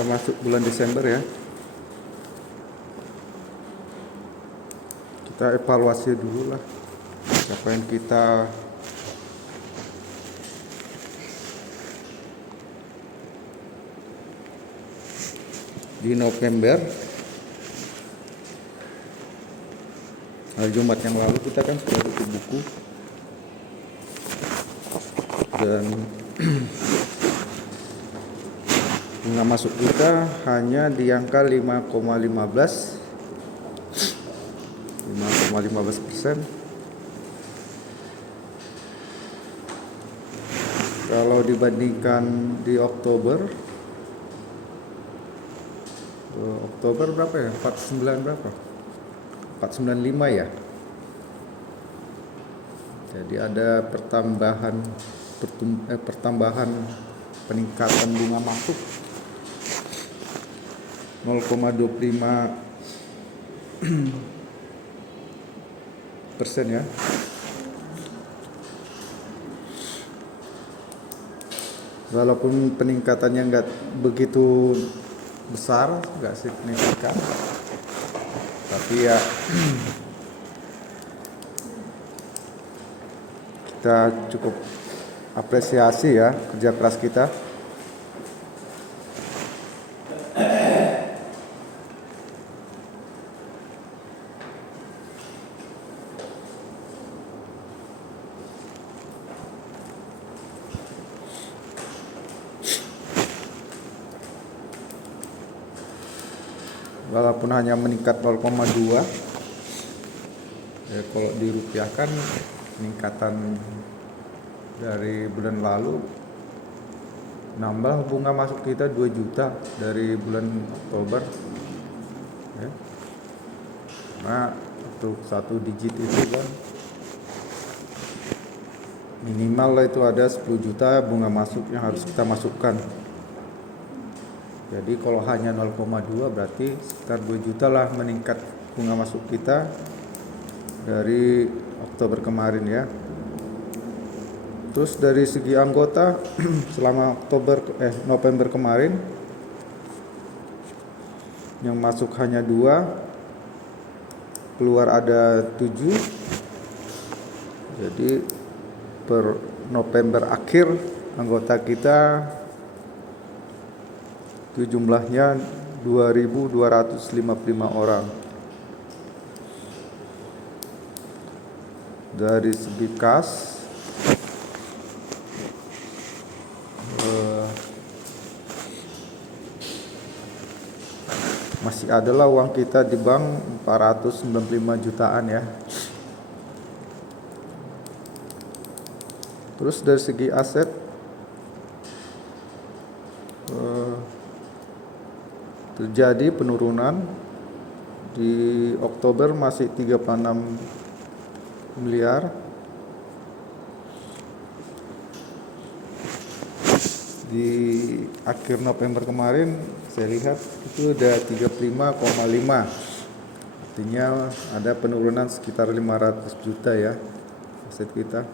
sudah masuk bulan Desember ya. Kita evaluasi dulu lah apa yang kita di November. Hari Jumat yang lalu kita kan sudah tutup buku dan bunga masuk kita hanya di angka 5,15%. Kalau dibandingkan di Oktober berapa ya? 49 berapa? 495 ya. Jadi ada pertambahan peningkatan bunga masuk 0,25% ya. Walaupun peningkatannya nggak begitu besar, nggak signifikan, tapi ya kita cukup apresiasi ya kerja keras kita. Walaupun hanya meningkat 0,2 ya, kalau dirupiahkan peningkatan dari bulan lalu nambah bunga masuk kita 2 juta dari bulan Oktober ya. Nah untuk satu digit itu kan minimal itu ada 10 juta bunga masuk yang harus kita masukkan. Jadi kalau hanya 0,2 berarti sekitar 2 juta lah meningkat bunga masuk kita dari Oktober kemarin ya. Terus dari segi anggota selama November kemarin yang masuk hanya 2, keluar ada 7. Jadi per November akhir anggota kita itu jumlahnya 2.255 orang. Dari segi kas masih adalah uang kita di bank 495 jutaan ya. Terus dari segi aset terjadi penurunan. Di Oktober masih 36 miliar. Di akhir November kemarin saya lihat itu udah 35,5. Artinya ada penurunan sekitar 500 juta ya aset kita.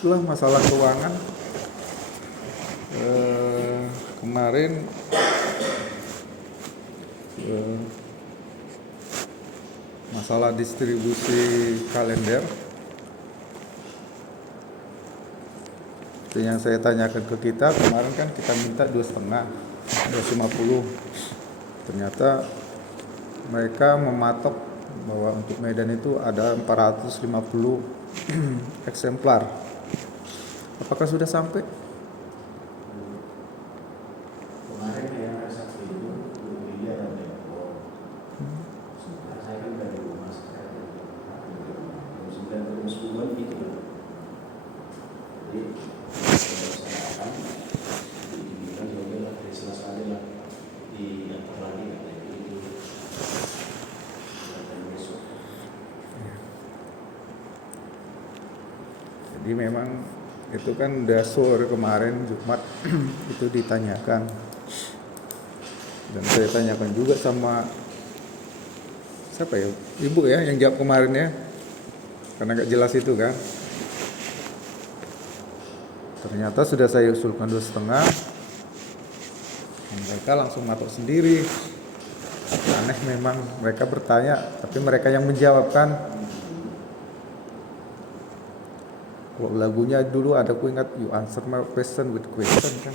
Itulah masalah keuangan. Kemarin masalah distribusi kalender itu yang saya tanyakan ke kita. Kemarin kan kita minta 250. Ternyata mereka mematok bahwa untuk Medan itu ada 450 eksemplar. Apakah sudah sampai? Kemarin yang ada satu itu dia dan Depok. Saya kan dari rumah sekarang jam 9 gitu. Jadi saya akan dibilang juga lah dari selesai lah di daftar lagi itu besok. Jadi memang itu kan udah sore kemarin Jumat itu ditanyakan, dan saya tanyakan juga sama siapa ya, ibu ya yang jawab kemarin ya, karena gak jelas itu kan. Ternyata sudah saya usulkan 2,5, mereka langsung matok sendiri. Aneh memang, mereka bertanya tapi mereka yang menjawab kan. Kalau lagunya dulu ada, aku ingat, you answer my question with question kan.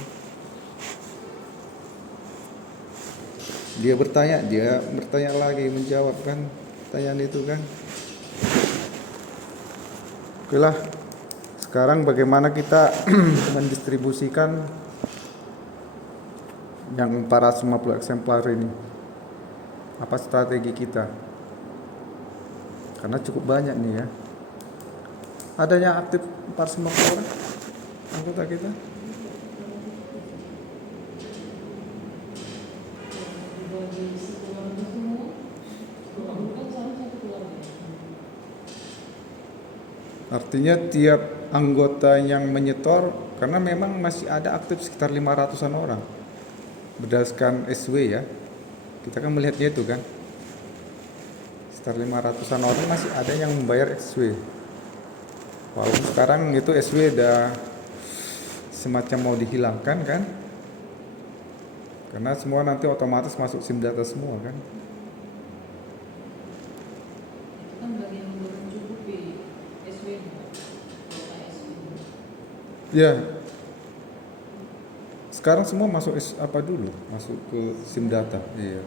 Dia bertanya lagi, menjawab kan pertanyaan itu kan. Oke lah, sekarang bagaimana kita mendistribusikan yang 450 eksemplar ini? Apa strategi kita? Karena cukup banyak nih ya. Ada yang aktif 450 orang anggota kita? Artinya tiap anggota yang menyetor, karena memang masih ada aktif sekitar 500-an orang berdasarkan SW ya, kita kan melihatnya itu kan, sekitar 500-an orang masih ada yang membayar SW. Walaupun sekarang itu SW udah semacam mau dihilangkan kan, karena semua nanti otomatis masuk SIM data semua kan. Ya, sekarang semua masuk apa dulu? Masuk ke SIM data. Iya.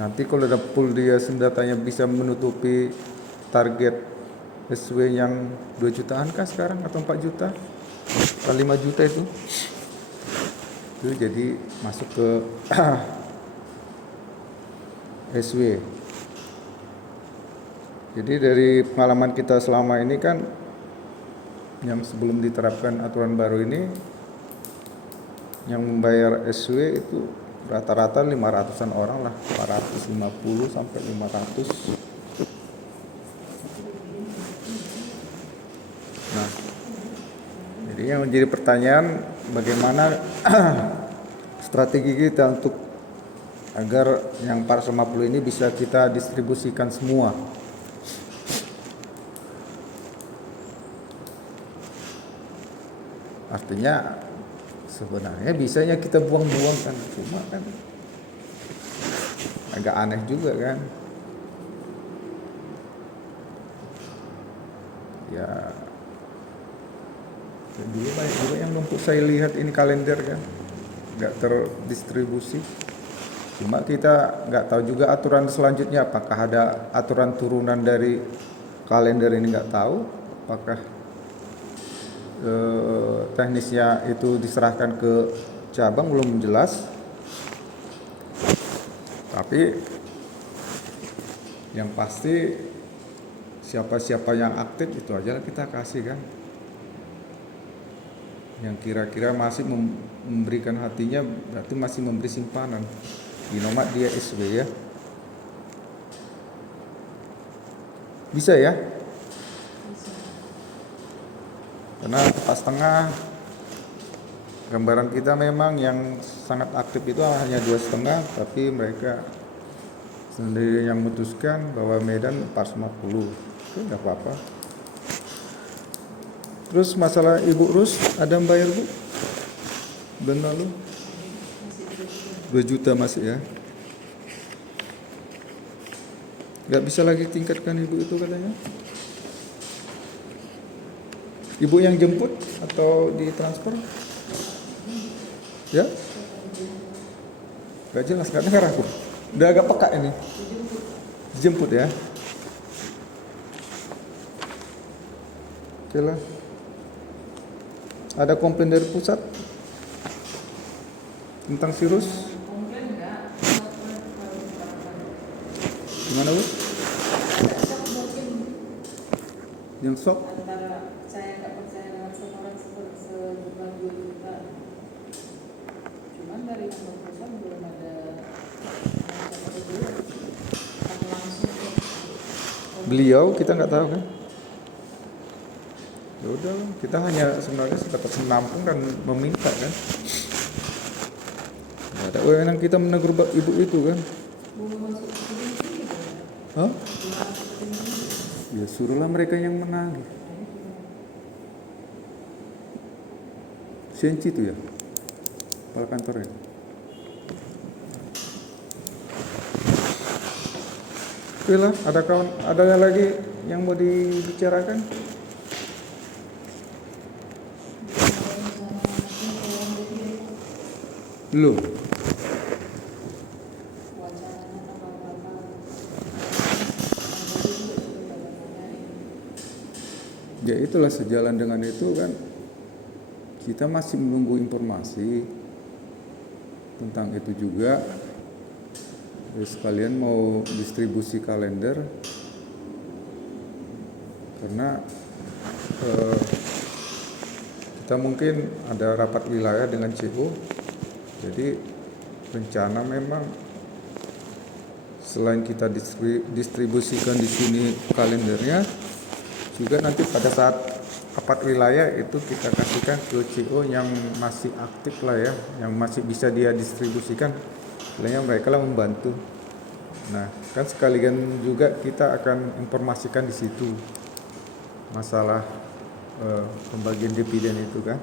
Nanti kalau ada pool dia SIM datanya bisa menutupi target SW yang 2 jutaan kah sekarang, atau 4 juta? Atau 5 juta itu jadi masuk ke SW. Jadi dari pengalaman kita selama ini kan, yang sebelum diterapkan aturan baru ini, yang membayar SW itu rata-rata 500-an orang lah, 450 sampai 500. Nah, jadi yang menjadi pertanyaan, bagaimana strategi kita untuk agar yang 450 ini bisa kita distribusikan semua. Artinya sebenarnya bisanya kita buang-buang kan, cuma kan agak aneh juga kan. Ya dulu banyak juga yang numpuk, saya lihat ini kalender kan, nggak terdistribusi. Cuma kita nggak tahu juga aturan selanjutnya, apakah ada aturan turunan dari kalender ini, nggak tahu. Apakah teknisnya itu diserahkan ke cabang, belum jelas. Tapi yang pasti siapa-siapa yang aktif itu aja kita kasih kan. Yang kira-kira masih memberikan hatinya, berarti masih memberi simpanan. Dinomat dia SW ya. Bisa ya? Karena pas tengah gambaran kita memang yang sangat aktif itu hanya 2,5, tapi mereka sendiri yang memutuskan bahwa Medan 450. Itu nggak apa-apa. Terus masalah Ibu Rus, ada yang bayar Bu? Bulan lalu 2 juta masih ya. Nggak bisa lagi tingkatkan Ibu itu katanya. Ibu yang jemput atau ditransfer? Ya? Gak jelas, gak dengar aku. Udah agak peka ini. Dijemput ya. Oke lah. Ada komplain dari pusat tentang virus? Gimana Bu? Yang sok? Antara saya nggak percaya dengan seorang sejumlah 2 juta. Cuman dari kantor pusat belum ada langsung ke Beliau kita nggak tahu kan? Ya udah, kita hanya sebenarnya sebatas menampung dan meminta kan. Nggak ada wewenang kita menegur Ibu itu kan. belum masuk ke sini gitu. Hah? Ya suruhlah mereka yang menagih. Senci itu ya, kepala kantornya. Oke lah, ada lagi yang mau dibicarakan? Belum. Ya itulah, sejalan dengan itu kan kita masih menunggu informasi tentang itu juga. Terus sekalian mau distribusi kalender karena kita mungkin ada rapat wilayah dengan CO. Jadi rencana memang selain kita distribusikan di sini kalendernya, juga nanti pada saat rapat wilayah itu kita kasihkan ke CO yang masih aktif lah ya, yang masih bisa dia distribusikan, istilahnya mereka lah membantu. Nah kan sekalian juga kita akan informasikan di situ masalah pembagian dividen itu kan.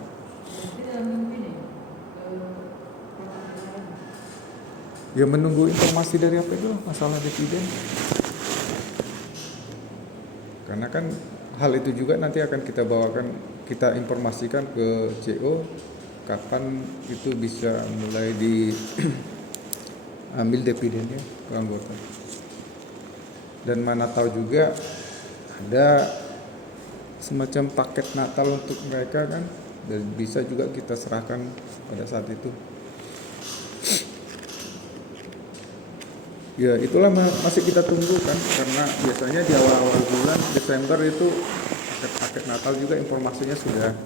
Ya menunggu informasi dari apa itu masalah dividen. Karena kan hal itu juga nanti akan kita informasikan ke CO kapan itu bisa mulai diambil dividennya ke anggota. Dan mana tahu juga ada semacam paket Natal untuk mereka kan, dan bisa juga kita serahkan pada saat itu. Ya itulah masih kita tunggu kan, karena biasanya di awal-awal bulan Desember itu paket Natal juga informasinya sudah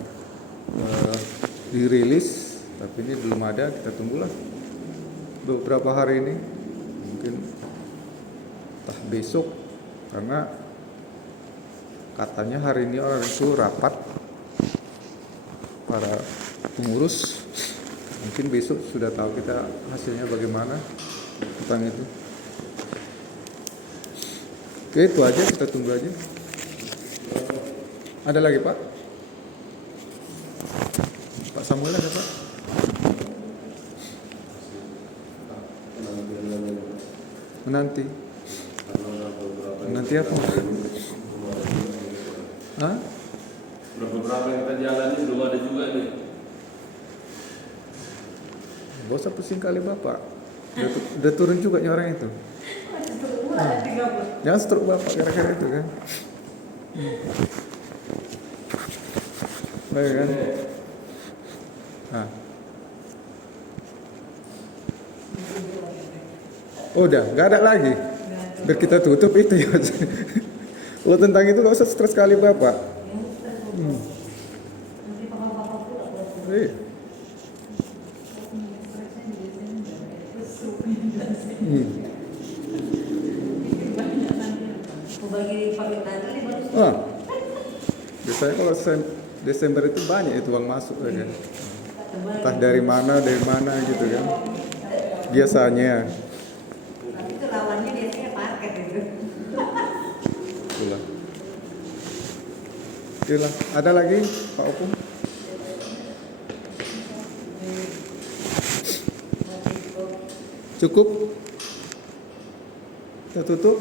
dirilis, tapi ini belum ada. Kita tunggulah beberapa hari ini, mungkin entah besok, karena katanya hari ini orang itu rapat para pengurus, mungkin besok sudah tahu kita hasilnya bagaimana tentang itu. Oke, itu aja, kita tunggu aja. Ada lagi Pak? Pak Samuel ada Pak? Menanti. Menanti apa? Hah? Beberapa yang kita jalani belum ada juga nih. Gak usah pusing kali Bapak. Udah turun juga nih orang itu. Jangan stroke Bapak kira-kira itu kan. Baik kan? Nah. Oh udah, gak ada lagi. Biar kita tutup itu ya. Kalau tentang itu gak usah stres kali Bapak. Iya. Biasanya kalau Desember itu banyak itu uang masuk kan. Entah dari mana gitu kan. Biasanya. Itu lawannya biasanya parket itu. Itulah. Itulah. Ada lagi Pak Opung? Cukup? Kita tutup?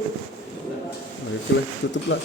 Oke, tutuplah.